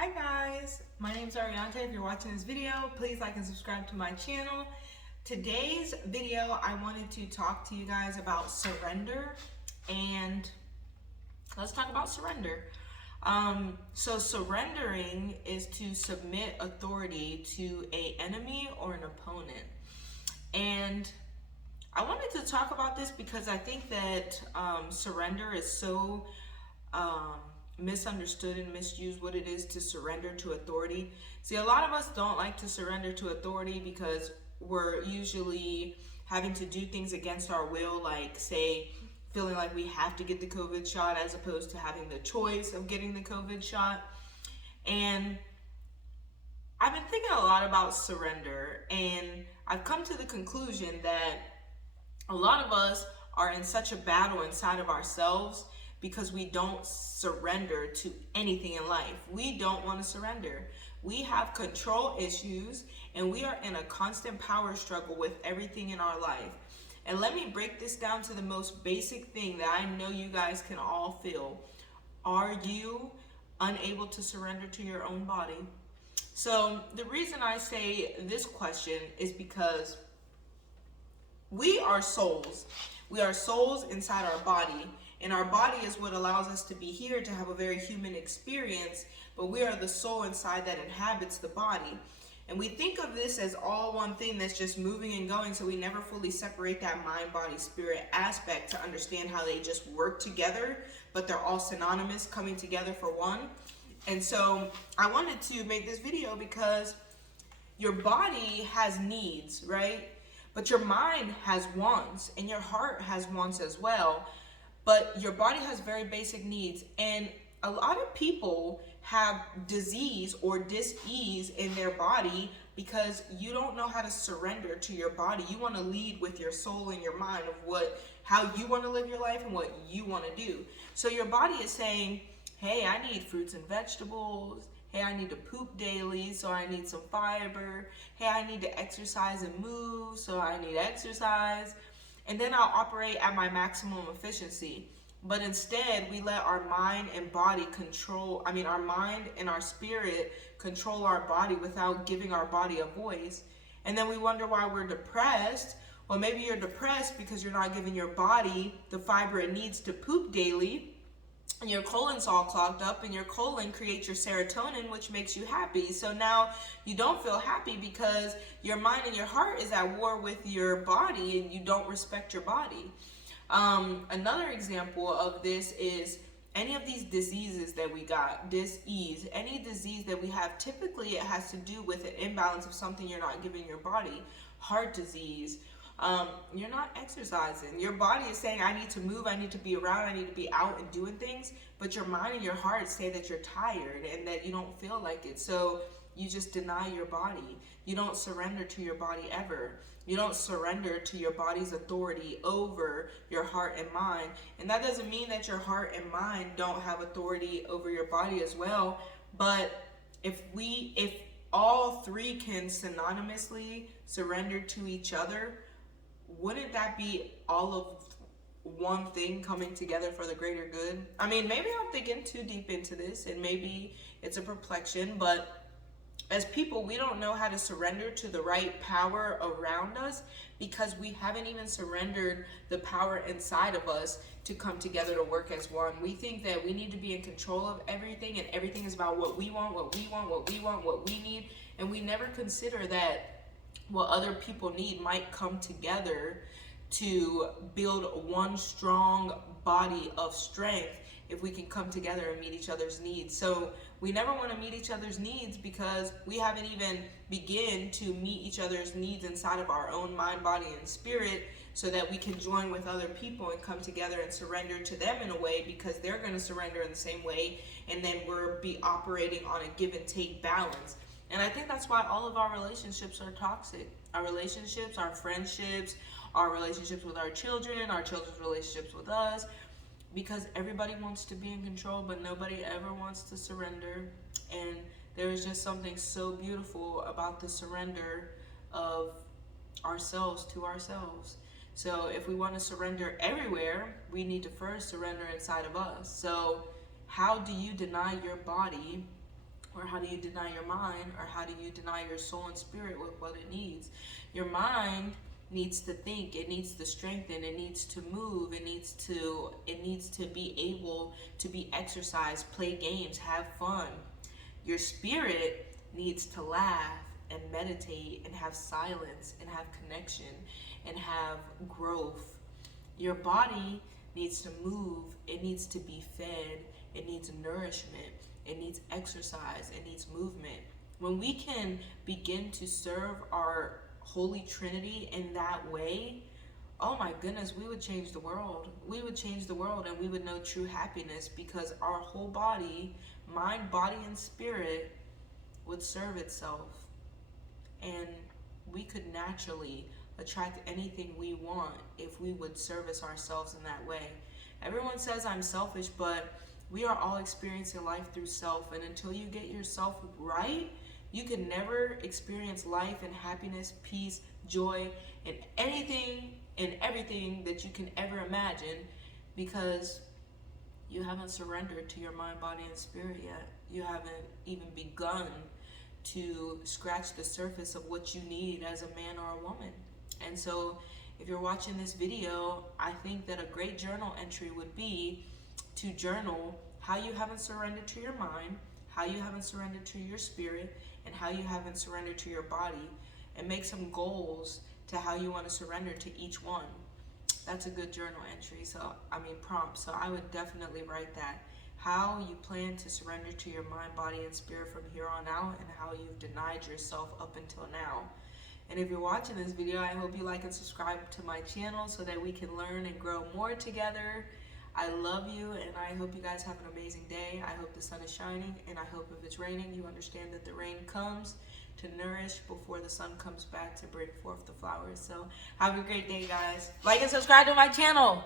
Hi guys, my name is Ariante. If you're watching this video, please like and subscribe to my channel. Today's video, I wanted to talk to you guys about surrender, and let's talk about surrender. So surrendering is to submit authority to an enemy or an opponent. And I wanted to talk about this because I think that surrender is so um, misunderstood and misused, what it is to surrender to authority. See, a lot of us don't like to surrender to authority because we're usually having to do things against our will, like, say, feeling like we have to get the COVID shot as opposed to having the choice of getting the COVID shot. And I've been thinking a lot about surrender, and I've come to the conclusion that a lot of us are in such a battle inside of ourselves because we don't surrender to anything in life. We don't want to surrender. We have control issues, and we are in a constant power struggle with everything in our life. And let me break this down to the most basic thing that I know you guys can all feel. Are you unable to surrender to your own body? So the reason I say this question is because we are souls. We are souls inside our body, and our body is what allows us to be here to have a very human experience, but we are the soul inside that inhabits the body. And we think of this as all one thing that's just moving and going, so we never fully separate that mind, body, spirit aspect to understand how they just work together, but they're all synonymous, coming together for one. And so I wanted to make this video because your body has needs, right? But your mind has wants, and your heart has wants as well. But your body has very basic needs. And a lot of people have disease or dis-ease in their body because you don't know how to surrender to your body. You want to lead with your soul and your mind of how you want to live your life and what you want to do. So your body is saying, hey, I need fruits and vegetables. Hey, I need to poop daily, so I need some fiber. Hey, I need to exercise and move, so I need exercise. And then I'll operate at my maximum efficiency. But instead, we let our mind and body our mind and our spirit control our body without giving our body a voice. And then we wonder why we're depressed. Well, maybe you're depressed because you're not giving your body the fiber it needs to poop daily. And your colon's all clogged up, and your colon creates your serotonin, which makes you happy. So now you don't feel happy because your mind and your heart is at war with your body, and you don't respect your body. Another example of this is any of these diseases that we got, dis-ease, any disease that we have, typically it has to do with an imbalance of something you're not giving your body. Heart disease, you're not exercising. Your body is saying, I need to move, I need to be around, I need to be out and doing things, but your mind and your heart say that you're tired and that you don't feel like it. So you just deny your body. You don't surrender to your body ever. You don't surrender to your body's authority over your heart and mind. And that doesn't mean that your heart and mind don't have authority over your body as well. But if all three can synonymously surrender to each other, wouldn't that be all of one thing coming together for the greater good? I mean, maybe I'm thinking too deep into this, and maybe it's a perplexion, but as people, we don't know how to surrender to the right power around us because we haven't even surrendered the power inside of us to come together to work as one. We think that we need to be in control of everything, and everything is about what we want, what we want, what we want, what we need, and we never consider that what other people need might come together to build one strong body of strength if we can come together and meet each other's needs. So we never want to meet each other's needs because we haven't even begin to meet each other's needs inside of our own mind, body, and spirit, so that we can join with other people and come together and surrender to them in a way, because they're going to surrender in the same way, and then we'll be operating on a give and take balance. And I think that's why all of our relationships are toxic. Our relationships, our friendships, our relationships with our children, our children's relationships with us, because everybody wants to be in control, but nobody ever wants to surrender. And there is just something so beautiful about the surrender of ourselves to ourselves. So if we want to surrender everywhere, we need to first surrender inside of us. So how do you deny your body Or how do you deny your mind? Or how do you deny your soul and spirit with what it needs? Your mind needs to think, it needs to strengthen, it needs to move, it needs to be able to be exercised, play games, have fun. Your spirit needs to laugh and meditate and have silence and have connection and have growth. Your body needs to move, it needs to be fed, it needs nourishment, it needs exercise, it needs movement. When we can begin to serve our Holy Trinity in that way, oh my goodness, we would change the world. We would change the world, and we would know true happiness, because our whole body, mind, body, and spirit would serve itself. And we could naturally attract anything we want if we would service ourselves in that way. Everyone says I'm selfish, but we are all experiencing life through self, and until you get yourself right, you can never experience life and happiness, peace, joy, and anything and everything that you can ever imagine, because you haven't surrendered to your mind, body, and spirit yet. You haven't even begun to scratch the surface of what you need as a man or a woman. And so if you're watching this video, I think that a great journal entry would be to journal how you haven't surrendered to your mind, how you haven't surrendered to your spirit, and how you haven't surrendered to your body, and make some goals to how you want to surrender to each one. That's a good journal entry, prompt. So I would definitely write that. How you plan to surrender to your mind, body, and spirit from here on out, and how you've denied yourself up until now. And if you're watching this video, I hope you like and subscribe to my channel so that we can learn and grow more together. I love you, and I hope you guys have an amazing day. I hope the sun is shining, and I hope if it's raining, you understand that the rain comes to nourish before the sun comes back to bring forth the flowers. So have a great day, guys. Like and subscribe to my channel.